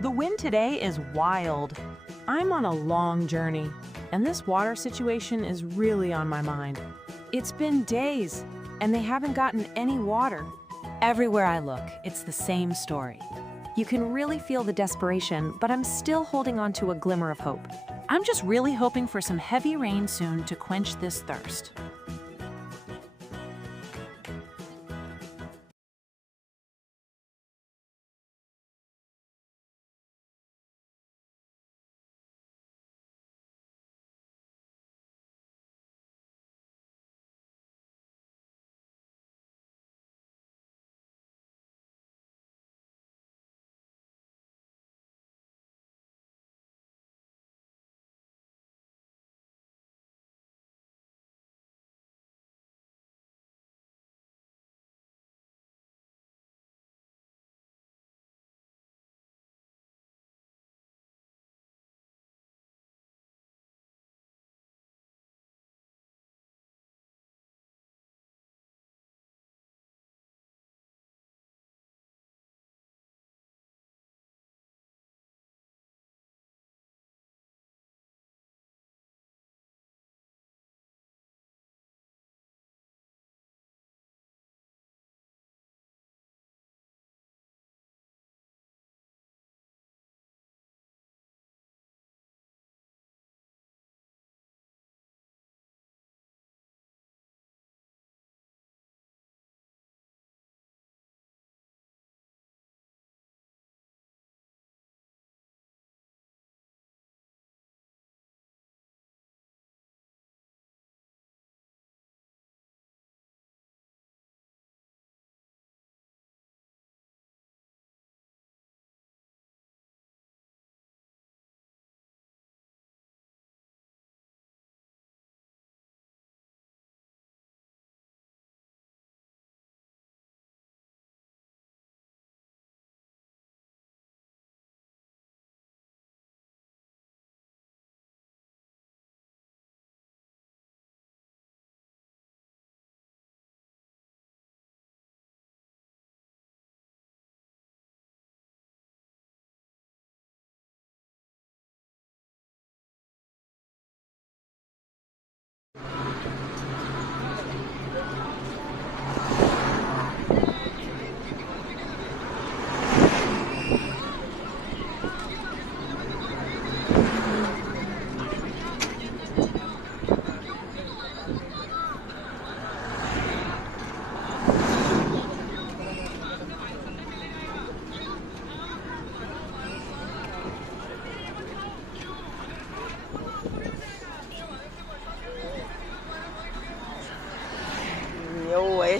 The wind today is wild. I'm on a long journey, and this water situation is really on my mind. It's been days, and they haven't gotten any water. Everywhere I look, it's the same story. You can really feel the desperation, but I'm still holding on to a glimmer of hope. I'm just really hoping for some heavy rain soon to quench this thirst.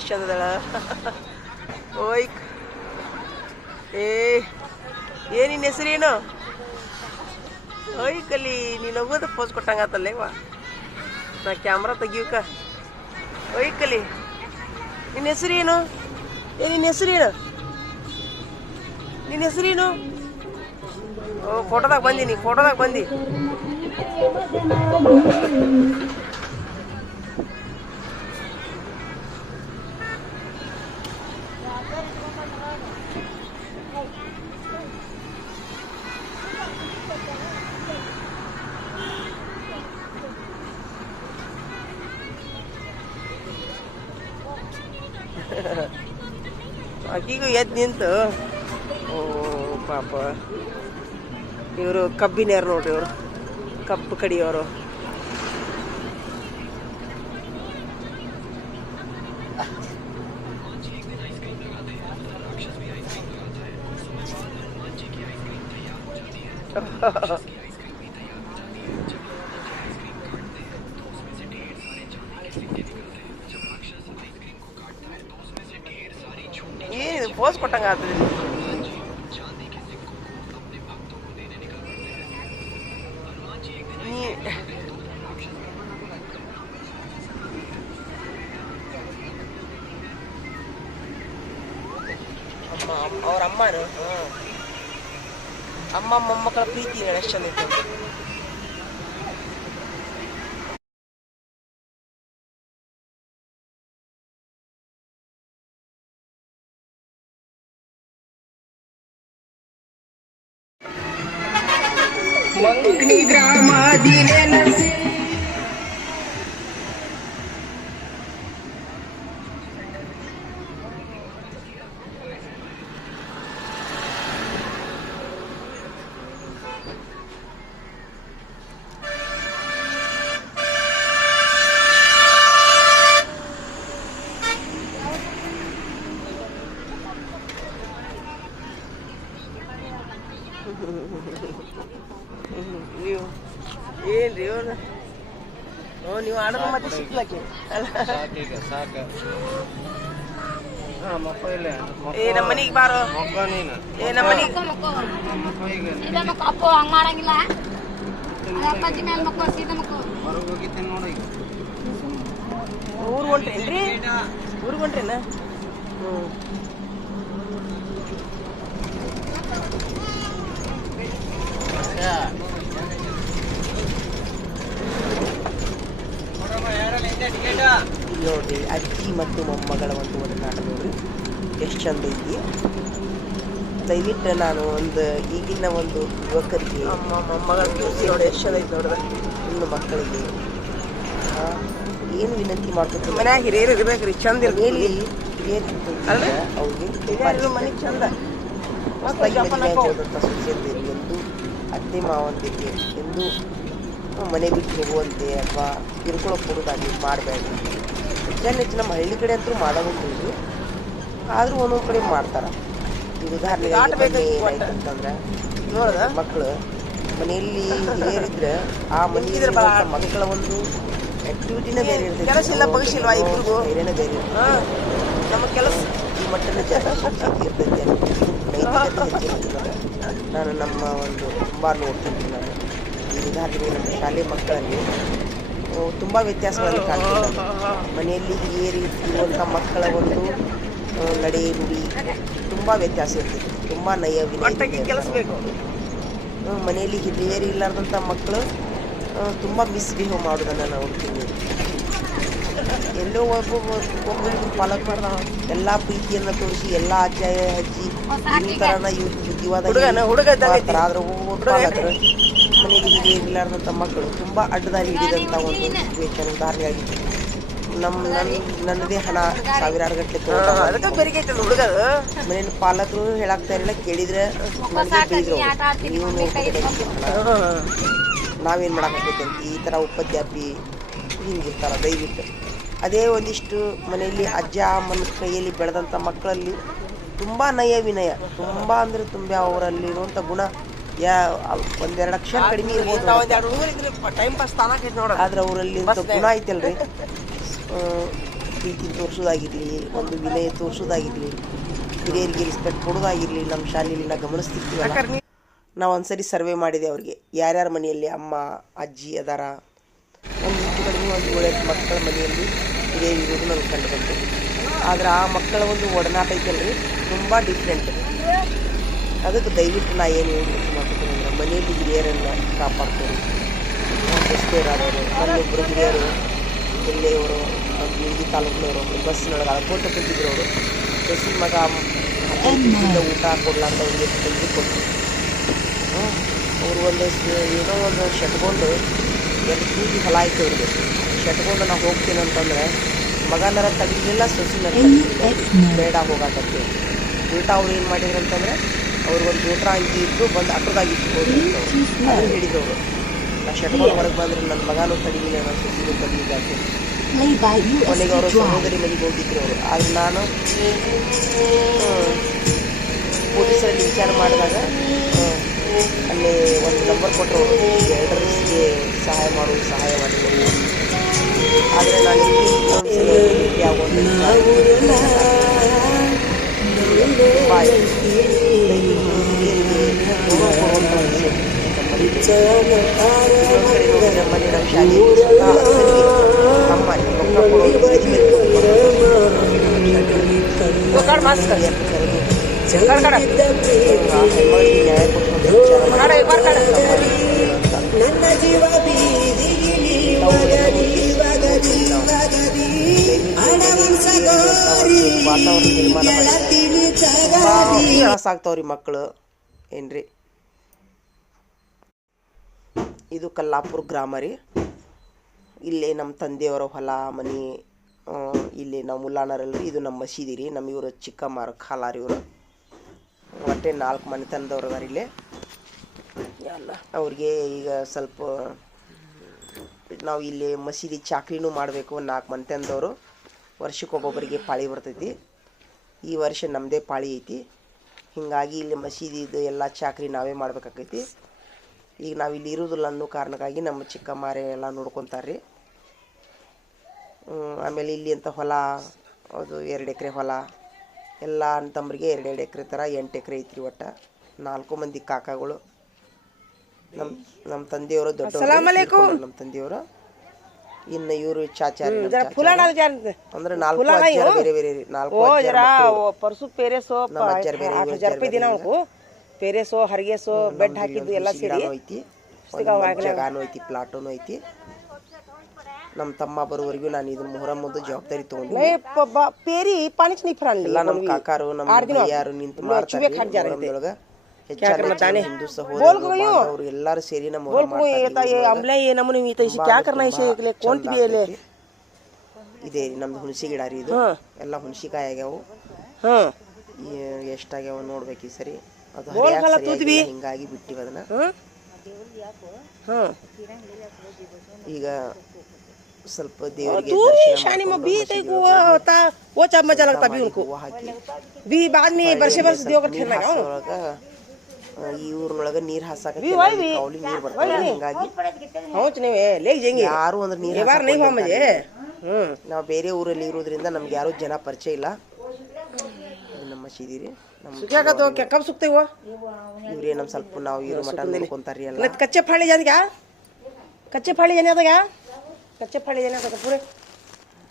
ಚಂದದಳ ಓಯ್. ಏ ಏ ನಿನ್ನ ಹೆಸರೇನು ಓಯ್ ಕಲಿ, ನೀನು ಹೋಗೋದು pose ಕೊಟ್ಟಂಗಾತಲ್ಲೇವ ನಾ ಕ್ಯಾಮ್ರಾ ತೆಗಿಯೋಕ. ಓಯ್ ಕಲಿ, ನಿನ್ನ ಹೆಸರೇನು ಏ, ನಿನ್ನ ಹೆಸರೇನು ನಿನ್ನ ಹೆಸರೇನು ಓ ಫೋಟೋದಾಗ ಬಂದಿ ನೀ ಫೋಟೋದಾಗ ಬಂದಿ. ಆಕಿಗೂ ಎದ್ದು ನಿಂತು. ಓ ಪಾಪ. ಇವರು ಕಬ್ಬಿನ್ಯಾರು ನೋಡ್ರಿ ಇವರು. ಕಬ್ಬು ಕಡಿಯೋರು. ಅವ್ರ ಅಮ್ಮನು. ಅಮ್ಮ ಮೊಮ್ಮಕ್ಕಳ ಪ್ರೀತಿ ನೋಡಿ ಸಾಕೀಗ ಸಾಕ. ಹಾ ಮಕ್ಕ ಇಲ್ಲ. ಏ ನಮ್ಮ ಮನಿಗೆ ಬಾರೋ. ಮಕ್ಕ ನೀನು. ಏ ನಮ್ಮ ಮನಿಗೆ ಮಕ್ಕ ಈಗ ಸೀದಾ ಮಕ್ಕೋ ಅಪ್ಪ ಹಂಗ್ ಮಾಡಂಗಿಲ್ಲ. ಅಪ್ಪಾಜಿ ಮೇಲೆ ಮಕ್ಕೋ ಸೀದಾ ಮಕ್ಕೋ ಹೊರಗೆ ಹೋಗಿದ್ದೀನಿ ನೋಡಿ ಈಗ. ಊರು ಹೊಂಟ್ರೇನ್ರಿ? ಊರಿಗೆ ಹೊಂಟ್ರೇನ? ಹ್ಞೂ ಇಲ್ಲಿ ನೋಡ್ರಿ ಅಜ್ಜಿ ಮತ್ತು ಮೊಮ್ಮಗಳ ಒಂದು ಒಡನಾಟ ನೋಡ್ರಿ. ಎಷ್ಟು ಚಂದ ಐತಿ. ದಯವಿಟ್ಟು ನಾನು ಒಂದು ಈಗಿನ ಒಂದು ಯುವಕರಿಗೆ ಅಮ್ಮ ಮೊಮ್ಮಗಳ ನೋಡಿ ಎಷ್ಟು ಚಂದ ಐತಿ ನೋಡ್ರಿ. ಇನ್ನು ಮಕ್ಕಳಿಗೆ. ಏನು ವಿನಂತಿ ಮಾಡ್ಕೊತೀನಿ ಮನ್ಯಾಗ ಹಿರಿಯರು ರೀ ಚಂದ ಅಲ್ರಿ? ಅವ್ರಿಗೆ ಮನೆ ಚಂದ. ಎಂದು ಅತ್ತೆ ಮಾವಂದಿಗೆ ಎಂದು ಮನೆ ಬಿಟ್ಟು ಹೋಗುವಂತೆ ಅಥವಾ ಕಿರುಕುಳ ಕೊಡೋದಾಗಿ ಮಾಡಬೇಡಿ ಹೆಚ್ಚಿನ ಹೆಚ್ಚು ನಮ್ಮ ಹಳ್ಳಿ ಕಡೆ ಅಂತೂ ಮಾಡೋದಿಲ್ಲ ಆದರೂ ಒಂದೊಂದು ಕಡೆ ಮಾಡ್ತಾರೆ. ಈಗ ಉದಾಹರಣೆಗೆ ಅಂತಂದ್ರೆ ಮಕ್ಕಳು ಮನೆಯಲ್ಲಿ ಹಿರಿಯರಿದ್ರೆ ಆ ಮನೆಯಲ್ಲಿ ಮಕ್ಕಳ ಒಂದು ಆಕ್ಟಿವಿಟಿನೇ ಬೇರೆ ಇರ್ತೈತಿ. ಕೆಲಸ ಇಲ್ಲ ಬಗ್ಸಿಲ್ವಾ ಇಬ್ರಿಗೂ? ಬೇರೆನೇ ಬೇರೆ. ನಮ್ಮ ಕೆಲಸ. ಈ ಮಟ್ಟದ ಇರ್ತೈತಿ. ನಾನು ನಮ್ಮ ಒಂದು ತುಂಬ ನೋಡ್ತೀನಿ ನಾನು. ಈ ಉದಾಹರಣೆಗೆ ನಮ್ಮ ಶಾಲೆ ಮಕ್ಕಳಲ್ಲಿ ತುಂಬ ವ್ಯತ್ಯಾಸಗಳನ್ನು ಕಾಣ್ತೀವಿ. ಮನೆಯಲ್ಲಿ ಏರಿ ಇರುವಂಥ ಮಕ್ಕಳ ಒಂದು ನಡೆ ನುಡಿ ತುಂಬ ವ್ಯತ್ಯಾಸ ಇರ್ತದೆ. ತುಂಬ ನಯ ವಿನಯ ಕೆಲಸ ಬೇಕು. ಮನೆಯಲ್ಲಿ ಹಿರಿಯರು ಇಲ್ಲಾರ್ದಂಥ ಮಕ್ಕಳು ತುಂಬ ಮಿಸ್ಬಿಹೇವ್ ಮಾಡೋದನ್ನು ನಾವು ನೋಡ್ತೀವಿ. ಎಲ್ಲೋ ಒಬ್ಬ ಒಬ್ಬೊಬ್ಬರು ಪಾಲಕರು ಎಲ್ಲ ಪ್ರೀತಿಯನ್ನು ತೋರಿಸಿ ಎಲ್ಲ ಅಜ್ಜ ಅಜ್ಜಿ ಈ ಥರನ ಇವ್ರು ಬುದ್ಧಿವಾದ ಆದ್ರೆ ಒಬ್ಬೊಬ್ಬರು ಪಾಲಕರು. ಮನೆಗೆ ಹಿರಿಯರು ಇರಲಾರ್ದಂಥ ಮಕ್ಕಳು ತುಂಬ ಅಡ್ಡದಾರಿ ಹಿಡಿದಂಥ ಒಂದು ಸಿಚುವೇಶನ್ ಉದಾಹರಣೆಯಾಗಿತ್ತು ನಮ್ಮ ನನ್ನ ನನ್ನದೇ ಹಣ ಸಾವಿರಾರು ಗಟ್ಟಲೆ ಅದಕ್ಕೆ ಬೆರಿಗೈತೆ ಹುಡುಗ ಮನೇಲಿ ಪಾಲಕರು ಹೇಳಾಕ್ತಾ ಇರಲಿಲ್ಲ ಕೇಳಿದ್ರೆ ಬೈದ್ರು. ನೀವು ನಾವೇನು ಅಂತ ಈ ಥರ ಉಪಾಧ್ಯಾಪಿ ಹಿಂಗಿರ್ತಾರ ದಯವಿಟ್ಟು. ಅದೇ ಒಂದಿಷ್ಟು ಮನೆಯಲ್ಲಿ ಅಜ್ಜ ಅಮ್ಮನ ಕೈಯಲ್ಲಿ ಬೆಳೆದಂಥ ಮಕ್ಕಳಲ್ಲಿ ತುಂಬ ನಯ ವಿನಯ ತುಂಬ ಅಂದರೆ ತುಂಬ ಅವರಲ್ಲಿರುವಂಥ ಗುಣ. ಯಾ ಒಂದೆರಡು ಅಕ್ಷರ ಕಡಿಮೆ ಇರ್ಬೋದು ಟೈಮ್ ಪಾಸ್ ಆದ್ರೆ ಅವರಲ್ಲಿ ಗುಣ ಐತಲ್ರಿ. ಪ್ರೀತಿ ತೋರಿಸೋದಾಗಿರ್ಲಿ ಒಂದು ವಿನಯ ತೋರಿಸೋದಾಗಿರ್ಲಿ ಹಿರಿಯರಿಗೆ ರೆಸ್ಪೆಕ್ಟ್ ಕೊಡೋದಾಗಿರ್ಲಿ ನಮ್ಮ ಶಾಲೆಯಲ್ಲಿ ನಾವು ಗಮನಿಸ್ತಿರ್ತೀವಿ ನಾವು ಒಂದ್ಸರಿ ಸರ್ವೆ ಮಾಡಿದೆ ಅವ್ರಿಗೆ. ಯಾರ್ಯಾರ ಮನೆಯಲ್ಲಿ ಅಮ್ಮ ಅಜ್ಜಿ ಅದಾರ? ಒಂದು ಹೆಚ್ಚು ಕಡಿಮೆ ಒಂದು ಒಳ್ಳೆ ಮಕ್ಕಳ ಮನೆಯಲ್ಲಿ ಹಿರಿಯರು ಇರೋದು ನಮ್ಗೆ ಕಂಡು ಬಂತು. ಆದ್ರೆ ಆ ಮಕ್ಕಳ ಒಂದು ಒಡನಾಟ ಐತಲ್ರಿ. ತುಂಬ ಡಿಫ್ರೆಂಟ್ ಅದಕ್ಕೆ ದಯವಿಟ್ಟು ನಾ ಏನು ಹೇಳಿ ಮಾಡ್ತೀನಿ ಅಂದ್ರೆ ಮನೆಯಲ್ಲಿ ಹಿರಿಯರನ್ನು ಕಾಪಾಡ್ತೀನಿ ಎಸ್ಪೇರಾದವರು ನನ್ನೊಬ್ಬರು ಹಿರಿಯರು ಜಿಲ್ಲೆಯವರು ಬೀದಿ ತಾಲೂಕಿನವರು ಒಬ್ಬರು ಬಸ್ನೊಳಗೆ ಅಳ್ಕೋತ ಕೂತಿದ್ರು ಅವರು. ಬಸ್ಸಿನ ಮಗ ಹದಿನೈದು ಊಟ ಕೊಡ್ಲಾರ್ದ ಒಂದು ತಂದು ಕೊಟ್ಟರು ಅವರು ಒಂದು ಏನೋ ಒಂದು ಶಟ್ಕೊಂಡು ಎರಡು ಕೂಗಿ ಹೊಲ ಆಯ್ತು ಅವ್ರಿಗೆ. ಶಟ್ಕೊಂಡು ನಾವು ಹೋಗ್ತೀನಿ ಅಂತಂದರೆ ಮಗನರ ತಡೀಲಿಲ್ಲ ಸೊಸಿನ ಬೇಡ ಹೋಗಾಕತ್ತೆ. ಉಲ್ಟಾ ಅವ್ರು ಏನು ಮಾಡಿದ್ರು ಅಂತಂದ್ರೆ ಅವ್ರಿಗೊಂದು ಊಟ ಅಂಗಿ ಇದ್ದು ಬಂದು ಅಟ್ಟದಾಗಿ ಅವರು. ಹಿಡಿದವರು ನಾ ಶಟ್ಕೊಂಡು ಹೊರಗೆ ಬಂದ್ರೆ ನನ್ನ ಮಗನೂ ತಡೀಲಿಲ್ಲ ನನ್ನ ಸೊಸಿನೂ ತಡೀಲಿಲ್ಲ ಅಂತ ಕೊನೆಗೆ ಅವರು ಸಹೋದರಿ ಮನೆಗೆ ಹೋಗಿದ್ರು ಅವರು. ಆದ್ರೆ ನಾನು ಪೊಲೀಸರಲ್ಲಿ ವಿಚಾರ ಮಾಡಿದಾಗ ಅಲ್ಲಿ ಒಂದು ನಂಬರ್ ಕೊಟ್ಟರು ಎಲ್ಡರ್ಸ್ಗೆ ಸಹಾಯ ಮಾಡುವ ಸಹಾಯ ಮಾಡಿದ್ರು ಆದರೆ ನಾನು ಇನ್ನೊಂದ್ಸಲ ಭೇಟಿ ಹೆಣ್ಮಗಳಿಗೆ ನ್ಯಾಯ ಕೊಡಿಸುವಂಥ ವಿಚಾರ ನನ್ನ ಜೀವ ವಾತಾವರಣ ನಿರ್ಮಾಣ ಮಾಡಿ ಆಗ್ತಾವ್ರಿ ಮಕ್ಕಳು ಏನ್ರಿ ಇದು ಕಲ್ಲಾಪುರ ಗ್ರಾಮ ರೀ. ಇಲ್ಲೇ ನಮ್ಮ ತಂದೆಯವರ ಹೊಲ ಮನೆ ಇಲ್ಲಿ ನಾವು ಮುಲ್ಲಾನರಲ್ರಿ ಇದು ನಮ್ಮ ಮಸೀದಿ ರೀ. ನಮ್ಮ ಇವರು ಚಿಕ್ಕಮ್ಮಾರ ರೀ ಇವರು. ಒಟ್ಟೆ ನಾಲ್ಕು ಮನೆತನದವ್ರು ಅದಾರ ಇಲ್ಲಿ. ಎಲ್ಲ ಅವ್ರಿಗೆ ಈಗ ಸ್ವಲ್ಪ ನಾವು ಇಲ್ಲಿ ಮಸೀದಿ ಚಾಕ್ರಿನೂ ಮಾಡಬೇಕು ನಾಲ್ಕು ಮನೆತನದವರು. ವರ್ಷಕ್ಕೆ ಒಬ್ಬೊಬ್ಬರಿಗೆ ಪಾಳಿ ಬರ್ತೈತಿ. ಈ ವರ್ಷ ನಮ್ಮದೇ ಪಾಳಿ ಐತಿ. ಹೀಗಾಗಿ ಇಲ್ಲಿ ಮಸೀದಿದು ಎಲ್ಲ ಚಾಕ್ರಿ ನಾವೇ ಮಾಡ್ಬೇಕಾಕೈತಿ. ಈಗ ನಾವು ಇಲ್ಲಿ ಇರುವುದಿಲ್ಲ ಅನ್ನೋ ಕಾರಣಕ್ಕಾಗಿ ನಮ್ಮ ಚಿಕ್ಕಮ್ಮಾರೆ ಎಲ್ಲ ನೋಡ್ಕೊತಾರೆ ರೀ ಆಮೇಲೆ ಇಲ್ಲಿ ಅಂತ ಹೊಲ ಅದು ಎರಡು ಎಕರೆ ಹೊಲ ಎಲ್ಲ ಅಂತಂಬ್ರಿಗೆ ಎರಡು ಎಕರೆ ಥರ ಎಂಟು ಎಕರೆ ಐತ್ರಿ ಒಟ್ಟ. ನಾಲ್ಕು ಮಂದಿ ಕಾಕಾಗಳು. ನಮ್ಮ ನಮ್ಮ ತಂದೆಯವರು ದೊಡ್ಡ ನಮ್ಮ ತಂದೆಯವರು. ಇನ್ನು ಇವರು ಚಾಚಾರಿ ಅಂದ್ರೆ ನಾಲ್ಕು ಬೇರೆ ಬೇರೆ ನಾಲ್ಕು ಪರ್ಸು ಬೇರೆ ಸೋಪ್. ಬೇರೆ ಪೇರೆಸೋ ಹರಿಗೆಸೋ ಬೆಡ್ ಹಾಕಿದ್ದು ಎಲ್ಲ ಸೇರಿ. ಐತಿ ಜಾಗಾನು ಐತಿ ಪ್ಲಾಟೂನು ಐತಿ ನಮ್ಮ ತಮ್ಮ ಬರುವವರೆಗೂ ನಾನು ಇದನ್ನ ಮೊಹರಂ ಒಂದು ಜವಾಬ್ದಾರಿ ತಗೊಂಡೆ ಪೇರಿ ಪಾನಿಚ್ ನೀ ಫ್ರಾನ್ ಇಲ್ಲ ನಮ್ಮ ಕಾಕಾರು ನಮ್ಮ ಯಾರು ನಿಂತು ಮಾಡ್ತಾರೆ ಅವರು ಎಲ್ಲರೂ ಸೇರಿ ನಮ್ಮ ಇದೇ ನಮ್ದು ಹುಣಸಿ ಗಿಡ ರೀ ಇದು. ಎಲ್ಲ ಹುಣಸಿಕಾಯಿ ಆಗ್ಯಾವು. ಎಷ್ಟಾಗ್ಯಾವ ನೋಡ್ಬೇಕು ಈ ಸರಿ. ಅದು ಹರಿಯಾಕ್ ಸರಿಯಾಗಿಲ್ಲ, ಹಿಂಗಾಗಿ ಬಿಟ್ಟಿವಿ ಅದನ್ನ हाँ हाँ ಈಗ ಸ್ವಲ್ಪ ದೇವರಿಗೆ तू ದರ್ಶನ शानी में ಮಾಡ್ಕೊಂಡು भी ಮಸೀದಿ तो वो होता वो चाप मजा लगता भी उनको ಹೂವ ಹಾಕಿ भी बाद में बरसे बरस दियो कर ನೀರ್ खेलना गाँव ಹಾಸೋಳಗ, ಆ, ಈ ಊರ್ನೊಳಗ ನೀರ್ ಹಾಸಾಕತ್ತಿ ಕೌಲಿ ನೀರ್ ಬರ್ತಾವ ಹಿಂಗಾಗಿ पहुंच नहीं है ले जाएंगे ಯಾರು ಅಂದ್ರೆ ನೀರ್ ये बार नहीं हुआ मुझे हम्म ನಾವು ಬೇರೆ ಊರಲ್ಲಿ ಇರೋದ್ರಿಂದ ನಮ್ಗೆ ಯಾರು ಜನ ಪರಿಚಯ ಇಲ್ಲ ಇದು ನಮ್ಮ ಮಸೀದಿ ಸುಗ್ಯಾಗದು ಕಬ್ಬು ಸುಕ್ತೇವ ಇವ್ರೇ ನಮ್ಮ ಸ್ವಲ್ಪ ನಾವು ಇವ್ರು ಮಟನ್ ತಿನ್ಕೊಂತಾರ್ರಿ ಅಲ್ಲ ಮತ್ತೆ ಕಚ್ಚೆ ಫಾಳಿ ಜನಗ ಕಚ್ಚೆ ಫಾಳಿ ಜನ ಅದಾಗ ಕಚ್ಚೆ ಫಾಳಿ ಜನ ಅದಾಗ ಪೂರೆ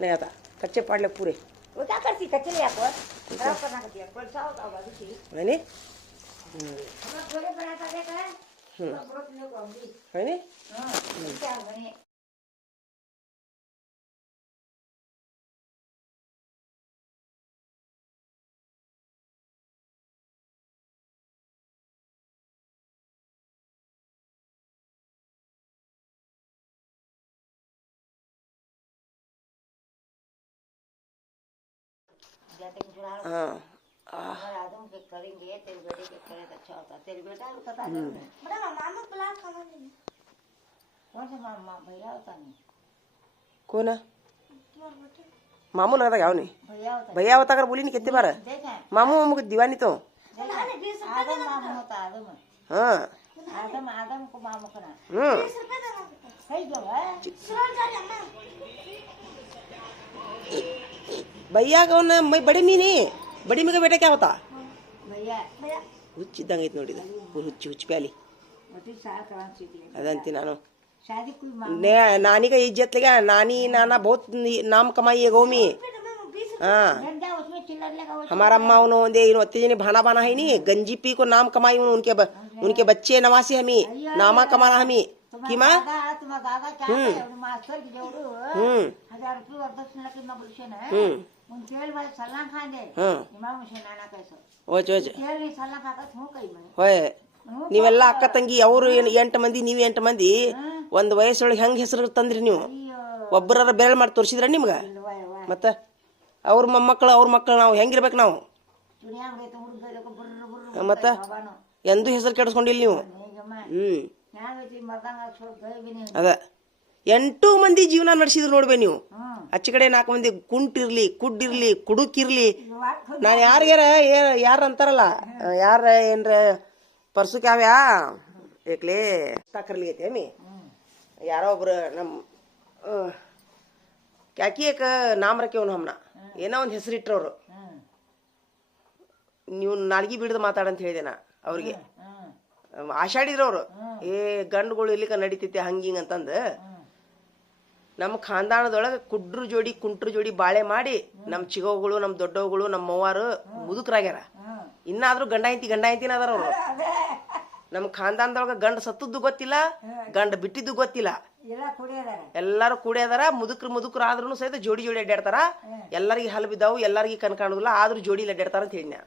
ನೈ ಅದ ಕಚ್ಚೆ ಫಾಡ್ಲೆ ಪೂರೆ ಹ್ಞೂ ಹ್ಞೂ ಹ್ಞೂ के करेंगे तेरे बेटे के करे तो अच्छा होता तेरे बेटा पता है बड़ा मामा प्लान खाना नहीं। कौन सा मामा भैया होता नहीं? कौन है? मामू क्या नहीं। भैया होता भैया अगर बोली नहीं कितने बार देखा। है मामू मामू की दीवानी तो। आदम मामा होता आदम। हाँ। आदम आदम को मामा करा हम्म। सही जो है भैया कौन है मैं बड़ी मी नहीं बड़ी मी का बेटा क्या होता भैया ಹುಚ್ಚಿದ್ದಂಗೆ ಐತೆ ನೋಡಿದ ಹುಚ್ಚಿ ಹುಚ್ಚಿ ಪ್ಯಾಲಿ मोटी साल करा सीधी ಅದಂತಿ ನಾನು शादी कोई माँ ने नानी का इज्जत लगा नानी नाना बहुत नि- नाम कमाई है गाँव में हाँ डंडा उसमें चिल्लर लगा वो हमारा अम्मा उन्होंने इन अत्ते जने भाना बाना है नहीं गंजी पी को नाम कमाई उन्होंने उनके ब, उनके बच्चे नवासी हमी नामा कमाना हमी कि माँ ಹ್ಞೂ ಕೈ ಮನೆ ನೀವೆಲ್ಲ ಅಕ್ಕ ತಂಗಿ ಅವರು ಎಂಟು ಮಂದಿ ನೀವು ಎಂಟು ಮಂದಿ ಒಂದು ವಯಸ್ಸೊಳಗೆ ಹೆಂಗೆ ಹೆಸರು ತಂದ್ರಿ ನೀವು? ಒಬ್ಬರ ಬೇರೆ ಮಾಡಿ ತೋರಿಸಿದ್ರ ನಿಮ್ಗೆ? ಮತ್ತೆ ಅವ್ರ ಮೊಮ್ಮಕ್ಕಳು ಅವ್ರ ಮಕ್ಕಳು ನಾವು ಹೆಂಗಿರ್ಬೇಕು ನಾವು? ಮತ್ತೆ ಎಂದು ಹೆಸರು ಕೆಡಿಸ್ಕೊಂಡಿಲ್ಲ ನೀವು? ಹ್ಮ್. ಅದ. ಎಂಟು ಮಂದಿ ಜೀವನ ನಡೆಸಿದ್ರು ನೋಡ್ಬೇ ನೀವು. ಆಚೆ ಕಡೆ ನಾಲ್ಕು ಮಂದಿ ಕುಂಟಿರ್ಲಿ ಕುಡ್ಡಿರ್ಲಿ ಕುಡುಕಿರ್ಲಿ. ನಾನು ಯಾರ್ಯಾರ ಯಾರ ಅಂತಾರಲ್ಲ ಯಾರ ಏನ್ರ ಪರ್ಸುಕ್ಯಾವ್ಯಾ ಏಕ್ಲೇ ಕರ್ಲಿ ಐತೆ ಯಾರೋ ಒಬ್ರು ನಮ್ಮ ಕ್ಯಾಕಿಯಕ ನಾಮ್ ರಕ್ಯವನು ಹಮ್ನ. ಏನೋ ಒಂದು ಹೆಸರಿಟ್ರವ್ರು ನೀವು ನಾಲ್ಗಿ ಬಿಡ್ದು ಮಾತಾಡಂತ ಹೇಳಿದೆ ನಾ ಅವ್ರಿಗೆ. ಆಷಾಡಿದ್ರವ್ರು ಏ ಗಂಡುಗಳು ಇರ್ಲಿಕ್ಕ ನಡಿತೈತಿ ಹಂಗಿಂಗ್ ಅಂತಂದ. ನಮ್ಮ ಖಾನ್ದಾನದೊಳಗ ಕುಡ್ರ ಜೋಡಿ ಕುಂಟ್ರ ಜೋಡಿ ಬಾಳೆ ಮಾಡಿ ನಮ್ಮ ಚಿಗೋಗಳು ನಮ್ಮ ದೊಡ್ಡವುಗಳು ನಮ್ಮ ಅವ್ವಾರು ಮುದುಕರಾಗ್ಯಾರ. ಇನ್ನಾದ್ರೂ ಗಂಡ ಹೆಂಡತಿ ಗಂಡ ಹೆಂಡತಿನ ಅದಾರ ಅವರು. ನಮ್ಮ ಖಾನ್ದಾನದೊಳಗ ಗಂಡ ಸತ್ತದ್ದು ಗೊತ್ತಿಲ್ಲ ಗಂಡ ಬಿಟ್ಟಿದ್ದು ಗೊತ್ತಿಲ್ಲ. ಎಲ್ಲಾರು ಕೂಡ ಅದಾರ ಮುದುಕ್ರು ಮುದುಕರು ಆದ್ರೂ ಸಹಿತ ಜೋಡಿ ಜೋಡಿ ಅಡ್ಡಾಡ್ತಾರ. ಎಲ್ಲರಿಗೆ ಹಲ್ ಬಿದ್ದಾವು ಎಲ್ಲರಿಗೆ ಕನ್ ಕಾಣುದಿಲ್ಲ ಆದ್ರೂ ಜೋಡಿ ಅಡ್ಡಾಡ್ತಾರ ಅಂತ ಹೇಳಿದ್ನ.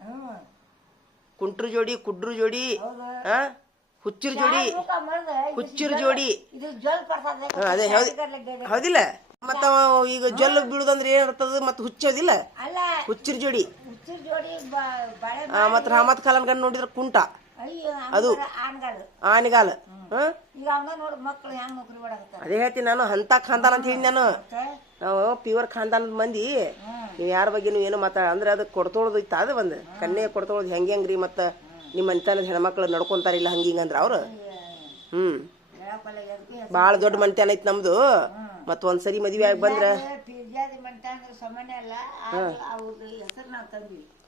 ಕುಂಟ್ರು ಜೋಡಿ ಕುಡ್ರು ಜೋಡಿ ಹಾ ಹುಚ್ಚರ ಜೋಡಿ ಹುಚ್ಚರ ಜಲ್- ಜೋಡಿ ಜಲ್ ಅದೇ ಹೌದಿ ಹೌದಿಲ್ಲ. ಮತ್ತ ಈಗ ಜೊಲ್ಲ ಬೀಳುದಂದ್ರೆ ಏನಿರ್ತದ ಮತ್ತ ಹುಚ್ಚೋದಿಲ್ಲ ಹುಚ್ಚರ ಜೋಡಿ. ಮತ್ ಮತ್ತ ರಾಮತ್ ಕಾಲನ್ ಗಂಡ ನೋಡಿದ್ರ ಕುಂಟ. ಅದು. ಆನಿಗಾಲ ಅದೇ ಹೇಳ್ತೀನಿ ನಾನು ಹಂತ ಖಾನ್ದಾನ್ ಅಂತ ಹೇಳಿ ನಾನು. ನಾವು ಪ್ಯೂರ್ ಖಾನ್ದಾನದ ಮಂದಿ. ನೀವು ಯಾರ ಬಗ್ಗೆನೂ ಏನು ಮಾತಾಡ ಅಂದ್ರೆ ಅದು ಕೊಡ್ತೋಳದು ಇತ್ತ ಅದು ಒಂದು. ಕನ್ಯೆ ಕೊಡ್ತೋಳದು ಹೆಂಗೆ ಹೆಂಗ್ರಿ ಮತ್ತು? ನಿಮ್ಮ ಮನೆತನದ ಹೆಣ್ಮಕ್ಳು ನಡ್ಕೊಂತಾರಿಲ್ಲ ಹಂಗೆ ಹಿಂಗೆ ಅಂದ್ರೆ ಅವ್ರು? ಹ್ಞೂ ಬಾಳ ಭಾಳ ದೊಡ್ಡ ಮನೆತನ ಐತಿ ನಮ್ದು. ಮತ್ತು ಒಂದು ಸರಿ ಮದುವೆ ಆಗಿ ಬಂದ್ರೆ?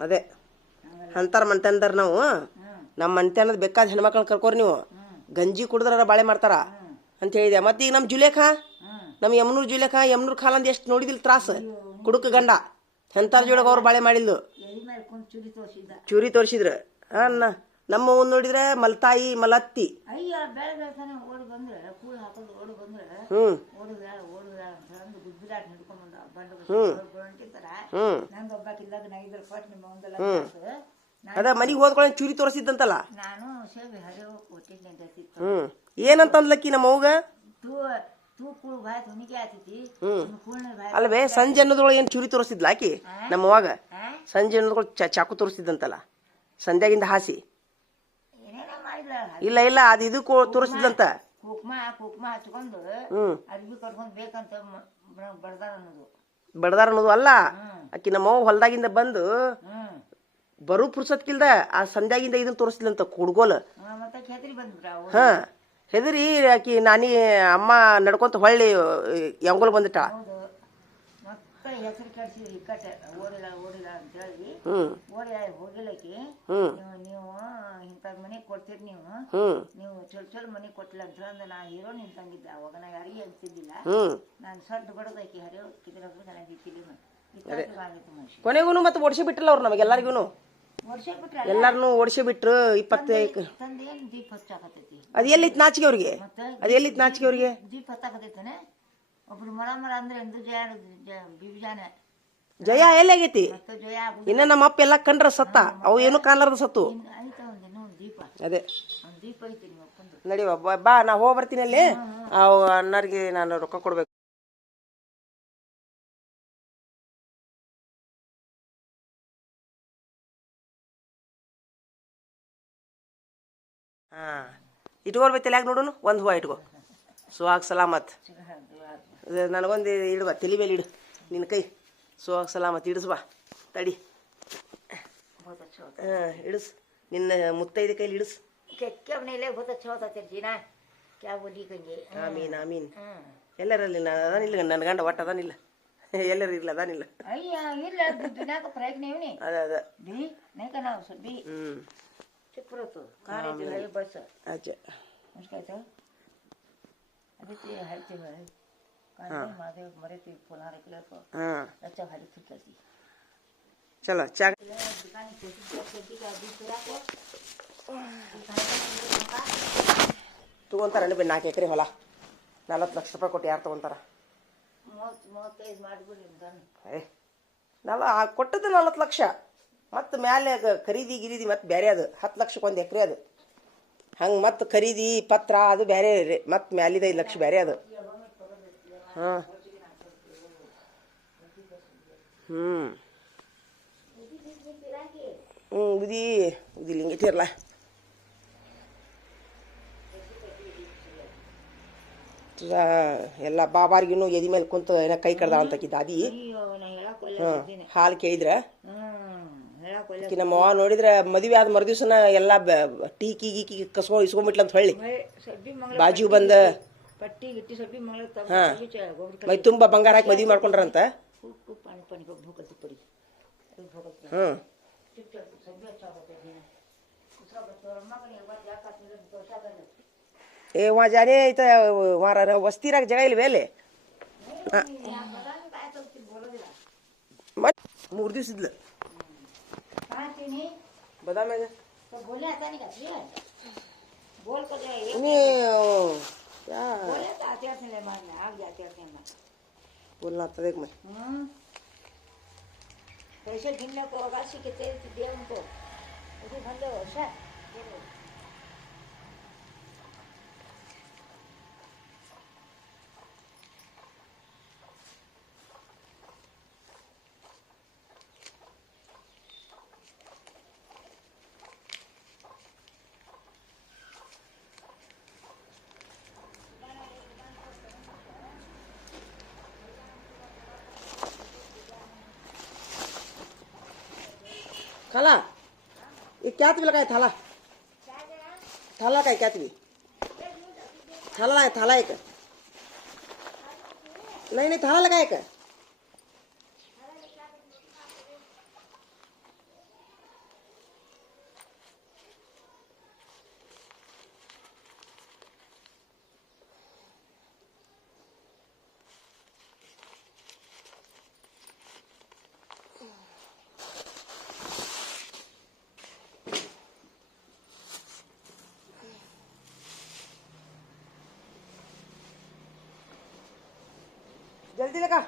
ಅದೇ. ಅಂತಾರ ಮನೆತನದಾರ ನಾವು. ನಮ್ಮ ಮನೆತನದ ಬೇಕಾದ ಹೆಣ್ಮಕ್ಳನ್ನ ಕರ್ಕೋರಿ ನೀವು. ಗಂಜಿ ಕುಡಿದ್ರ ಬಾಳೆ ಮಾಡ್ತಾರ ಅಂತ ಹೇಳಿದೆ. ಮತ್ತೆ ಈಗ ನಮ್ಮ ಜುಲೇಖ? ನಮ್ಮ ಯಮನೂರು ಜುಲೇಖ ಯಮನೂರು ಖಾಲಂದ್ ಎಷ್ಟು ನೋಡಿದಿಲ್ಲ ತ್ರಾಸ? ಕುಡುಕ ಗಂಡ. ಎಂತಾರ ಜೋಳಗ ಅವ್ರು ಬಾಳೆ ಮಾಡಿದ್ಲು ಚೂರಿ ತೋರಿಸಿದ್ರು. ತೋರಿಸಿದ್ರು ನಮ್ಮ ನೋಡಿದ್ರೆ ಮಲ್ತಾಯಿ ಮಲತ್ತಿ. ಅಯ್ಯ ಬೆಳೆ ಬೆಳ್ತಾನೆ ಓಡಿ ಬಂದ್ರೆ ಕೂಳು ಹಾಕೊಂಡು ಓಡಿ ಬಂದ್ರೆ ಹ್ಮ್. ಓಡು ಬೇಡ ಓಡು ಬೇಡ ಅಂತ ಅಂದು ಗುಬ್ಬಿಲಾಟ್ ಹಿಡ್ಕೊಂಡ್ ಬಂದ ಬಂಡ ಹೊಂಟಿರ್ತಾರ ಹ್ಮ್. ನಂದು ಒಬ್ಬಾಕಿದ್ದಾಗ ಕೊಟ್ಟು ನಿಮ್ಮ ಒಂದಲ್ಲ ಅದ ಮನಿಗೆ ಹೋದ್ಕೊಳ್ಳಿ ಚೂರಿ ತೋರಿಸಿದ್ದಂತಲ್ಲ? ನಾನು ಸೇವೆ ಹರಿವು ಕೊಟ್ಟಿದ್ದೆ ಹ್ಮ್. ಏನಂತಂದ್ಲಕ್ಕಿ ನಮ್ಮ ಅವ್ಗ ತೂ ಅಲ್ವೇ ಸಂಜೆ ಅನ್ನೋದ್ರೊಳಗೆ ಏನು ಚೂರಿ ತೋರಿಸಿದ್ಲ ಆಕಿ? ನಮ್ಮ ಅವ್ವಾಗ? ಸಂಜೆ ಅನ್ನೋದ್ರೊಳಗೆ ಚಾಕು ತೋರಿಸಿದ್ದಂತಲ್ಲ? ಸಂಧ್ಯಾಗಿಂದ ಹಾಸಿ. ಏನೇನೋ ಇಲ್ಲ ಇಲ್ಲ ಅದು ಇದು ಕೋ- ತೋರಿಸಿದ್ಲಂತ. ಕುಕ್ಮ ಕುಕ್ಮ ಹಚ್ಕೊಂಡು ಹ್ಮ್. ಅರ್ಬಿ ಕಟ್ಕೊಂಡ್ ಬೇಕಂತ ಬಡ್ದಾರ ಅನ್ನೋದು. ಬಡದಾರ ಅನ್ನೋದು ಅಲ್ಲ. ಆಕಿ ನಮ್ಮ ಅವ್ವ ಹೊಲ್ದಾಗಿಂದ ಬಂದು ಬರು ಬರೋ ಪುರ್ಸತ್ಕಿಲ್ದ ಆ ಸಂಧ್ಯಾಗಿಂದ ಇದನ್ನ ತೋರಿಸಿದ್ಲಂತ ಕುಡ್ಗೋಲ್. ಮತ್ತೆ ಖೇತ್ರಿ ಬಂದ್ಬಿಟ್ರ ಅವ್ರು? ಹಾ ಹೆದರಿ ಆಕಿ ನಾನಿ ಅಮ್ಮ ನಡ್ಕೊಂತ ಹೊಳ್ಳಿ ಯಂಗೋಲ್ ಬಂದಿಟ್ಟ. ಹೌದು. ಹೆಸರು ಕೆಡ್ಸಿದ್ರಿ ಇಕ್ಕಟ್ಟೆ ಓಡಿಲ್ಲ ಓಡಿಲ್ಲ ಅಂತ ಹೇಳಿ ಓಡಿ ಹೋಗಿಲ್ಲಕಿ. ನೀವು ನೀವು ಇಂಥ ಮನೆ ಕೊಡ್ತೀರಿ ನೀವು. ನೀವು ಚೊಲ್ ಚೊಲ್ ಮನೆ ಕೊಟ್ಟಿಲ್ಲ ಅಂತ ಹೇಳಿ ನಾ ಹೀರೋ ನಿಂತಂಗಿದ್ದೆ ಅವಾಗ ನಾ ಯಾರಿಗೆ ಅಂತಿದ್ದಿಲ್ಲ ಹ್ಮ್. ನಾನು ಸಡ್ಡು ಬಡದಕ್ಕೆ ಹರಿಯೋ ಕಿದ್ರೊಬ್ರು ನನಗೆ ಮನುಷ್ಯ. ಕೊನೆಗೂ ಮತ್ತೆ ಓಡಿಸಿ ಬಿಟ್ಟಿಲ್ಲ ಅವ್ರು ನಮಗೆಲ್ಲರಿಗೂ ಬಿಟ್ರೆ ಎಲ್ಲಾರನು ಓಡಿಸಿ ಬಿಟ್ರು ಇಪ್ಪತ್ತೈದು ಅದ್ ಎಲ್ಲಿತ್ತು ನಾಚಿಕೆ ಅವ್ರಿಗೆ? ಅದ್ ಎಲ್ಲಿತ್ ನಾಚಿಕೆ ಅವ್ರಿಗೆ? ಒಬ್ರು ಅಂದ್ರೆ ಎಂದು ಜಯ ಬಿಬಿಜಾನ ಜಯ ಎಲ್ಲಾಗೈತಿ? ಇನ್ನ ನಮ್ಮ ಅಪ್ಪ ಎಲ್ಲ ಕಂಡ್ರ ಸತ್ತ. ಅವು ಏನು ಕಾಣಲಾರ್ದ ಸತ್ತು? ಆಯ್ತ ಒಂದು ಇನ್ನೂ ಒಂದು ದೀಪ. ಅದೇ. ಒಂದು ದೀಪ ಐತಿ ನಿಮ್ಮ ಅಪ್ಪಂದು ನಡಿವ ಬಾ- ಬಾ ನಾ ಹೋಗಿ ಬರ್ತೀನಿ ಅಲ್ಲಿ. ಅವ್ ಅಣ್ಣರಿಗೆ ನಾನು ರೊಕ್ಕ ಕೊಡ್ಬೇಕು. ಹಾ. ಇಟ್ಕೋರ್ ಬೈತಲ್ಲ ಯಾಕೆ ನೋಡೋನು? ಒಂದು ಹೂವ ಇಟ್ಕೋ. ಸುಹಾಗ್ ಸಲಾಮತ್. ನನಗೊಂದು ಇಡುವ ತಲೆ ಮೇಲೆ ಇಡು. ನಿನ್ನ ಕೈ. ಸುಹಾಗ್ ಸಲಾಮತ್ ಇಡಿಸ್ಬಾ ತಡಿ. ಹಾಂ ಇಡಿಸ್. ನಿನ್ನ ಮುತ್ತೈದ ಕೈಲಿ ಇಡಿಸ್. ಆಮೀನ್ ಆಮೀನ್. ಎಲ್ಲರಲ್ಲಿ ನಾನು ಅದಾನಿಲ್ಲ ನನ್ನ ಗಂಡ ಒಟ್ಟು ಅದಾನಿಲ್ಲ. ಎಲ್ಲರೂ ಇರ್ಲಿ ಅದಾನಿಲ್ಲ. ಅದ ಅದ ಅದಕ್ಕೆ ಹೇಳ್ತೀವಿ ಮಾದೇವ್ ಮರೆತೀವಿ ಫೋನ್ ಚಲೋ ಚಾಗ ತಗೊಂತಾರ ಅಲ್ಲಿ ನಾಲ್ಕು ಎಕರೆ ಹೊಲ ನಲ್ವತ್ತು ಲಕ್ಷ ರೂಪಾಯಿ ಕೊಟ್ಟು ಯಾರು ತಗೊಂತಾರ ಏ ನಲ್ಲ ಕೊಟ್ಟದ್ದು ನಲ್ವತ್ತು ಲಕ್ಷ ಮತ್ತು ಮ್ಯಾಲೆ ಖರೀದಿ ಗಿರೀದಿ ಮತ್ತು ಬೇರೆ ಅದು ಹತ್ತು ಲಕ್ಷಕ್ಕೆ ಒಂದು ಎಕರೆ ಅದು ಹಂಗೆ ಮತ್ತು ಖರೀದಿ ಪತ್ರ ಅದು ಬೇರೆ ಮತ್ತು ಮ್ಯಾಲಿದ ಐದು ಲಕ್ಷ ಬೇರೆ ಅದು. ಹಾಂ. ಹ್ಞೂ ಹ್ಞೂ ಉದಿ ಉದಿ ಲಿಂಗಿಟ್ಟಿರಲ್ಲ ಎಲ್ಲ ಬಾಬಾರ್ಗಿನ್ನು ಎದಿ ಮೇಲೆ ಕುಂತು ಏನೋ ಕೈ ಕಡ್ದ ಅಂತಕಿ ದಾದಿ ಹೇಳಕ್ ಹಾಲು ಕೇಳಿದ್ರ? ಆಕಿ ನಮ್ಮ ಮಾವ ನೋಡಿದ್ರೆ ಮದುವೆ ಆದ ಮರುದಿವ್ಸನ ಎಲ್ಲ ಟೀ ಕಿ ಗೀಕಿ ಕಸ್ಕೊ ಇಸ್ಕೊಂಡ್ಬಿಟ್ಲ ಅಂತ ಹೊಳ್ಳಿ ಬಾಜು ಬಂದ ಪಟ್ಟಿ ಗಿಟ್ಟಿ ಸಬ್ಬಿ ಮಗಳ ಮೈ ತುಂಬ ಬಂಗಾರ ಹಾಕಿ ಮದುವೆ ಮಾಡ್ಕೊಂಡ್ರಂತ? ಏ ವಾ ಜಾನೇ ಐತ ವಾರ ವಸ್ತಿರಾಗ ಜಾಗ ಇಲ್ವೇ ಅಲ್ಲಿ? ಮೂರು ದಿವ್ಸ ಇದ್ಲು बता मैं तो बोलने आता नहीं का बोल कर क्या? बोले तो आते आते ले मारने आग जाते आते मैं बोलना आता देख मैं। हम्म। पैसे गिनने को होगा सीखे तेरे दिया उनको। उसे भले हो सर खाला ये क्या तुम्ही लगाए थाला। थाला का क्या तुम्हें थाला नाही थाला एक। नहीं नहीं, थाला लगाए एक। जल्दी लगा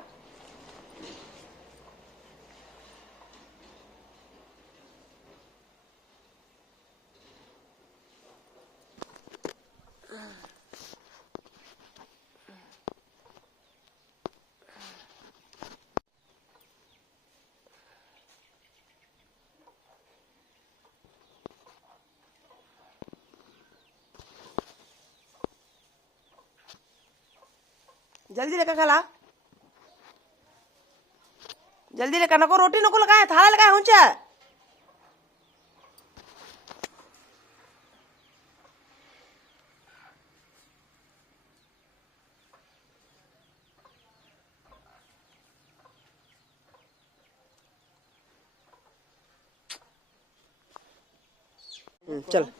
जल्दी लेका खाला जल्दी लेकर नको रोटी नको लगाए थाला लगाए हुंचा। हम्म, चल। तो,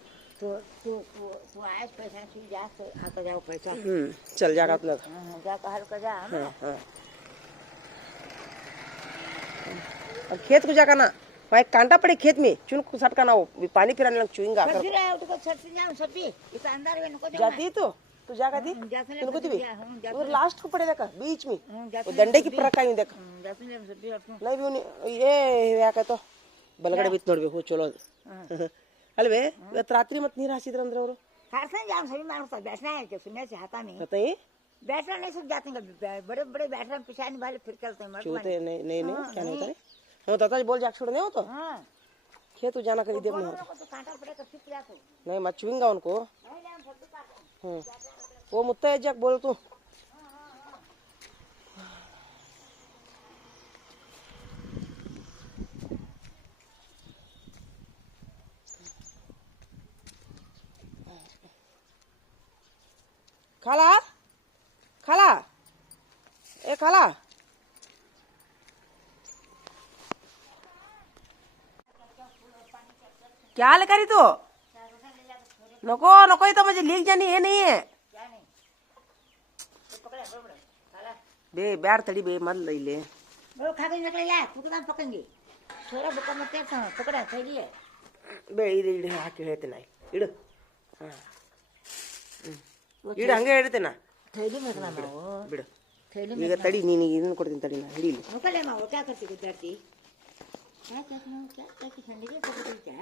तो-, तो तू तू आज पैसा सी जा तो आकर जाओ पैसा। हम्म, चल जा रात लग हाँ, हाँ, जा कहल कर जा। हाँ हाँ। अब खेत को जाकर ना वहाँ एक कांटा पड़े खेत में चुन को सटका ना वो भी पानी पिराने लग चुएंगा फिर फिर आया तो छत से जाऊं सभी इस अंदर में नको जाती तो तू जाकर दी हम्म, जाते ले, तुमको दी भी जा, हम जाते उधर लास्ट को पड़े देखा बीच में हम्म, वो जाते ले, ದಂಡೆ की सभी। ಪ್ರಕ ಇದೆ हम्म, जाते ले सभी अपने ನೈ ಇವ್ನು ಏ ಯಾಕತ್ತೋ ಬಲಗಡೆ ಬಿತ್ತು ನೋಡ್ಬೇಕು ಹೂ ಚಲೋ ಅದು ಅಲ್ವೇ ಇವತ್ತು ರಾತ್ರಿ ಮತ್ತೆ ನೀರು ಹಾಸಿದ್ರಂದ್ರೆ ಅವರು कारसन जाऊं सभी मानुस तो बैठना है कि सुने से हाथा में ಕತೈ बैठना नहीं सब जाते हैं बड़े बड़े बैठना पिछानी वाले फिर चलते हैं मर्द चूते वाले। नहीं नहीं नहीं हाँ, क्या नहीं नहीं। होता हाँ ताता जी बोल जाके छोड़ने हो तो। हाँ। खेत जाना कर दे बोलो ना। तो कांटा पड़ेगा फिर क्या तो नहीं मैं चुएँगा उनको। नहीं ले सब काटो हम्म वो मुत्ता है जाक बोल तू। खाला? खाला? ए खाला? क्या हाल करी तू नको नको इथं म्हणजे लीक जाणी हे नाहीये ಬೇ ಬ್ಯಾಡ ತಡಿ ಬೇ ಮೊದ್ಲು ಇಲ್ಲಿ वो खा के निकले यार टुकड़ा में पकेंगे थोड़ा बुका में तेज पकड़ा थैली है ಬೇ ಇದು ಇಡು ಹಾಕಿ ಹೇಳ್ತೇನೆ ಇಡು ಹಾಂ ಇಡು ಹಂಗೆ ಹೇಳ್ತೇನೆ थैली में रखना माँ वो ಬಿಡು थैली में ಈಗ ತಡಿ ನೀನು ಇದನ್ನು ಕೊಡ್ತೀನಿ ತಡಿ ನಾ ಹಿಡೀಲಿ निकले माँ वो क्या करती विद्यार्थी क्या करना क्या करती ठंडी के पकड़ी क्या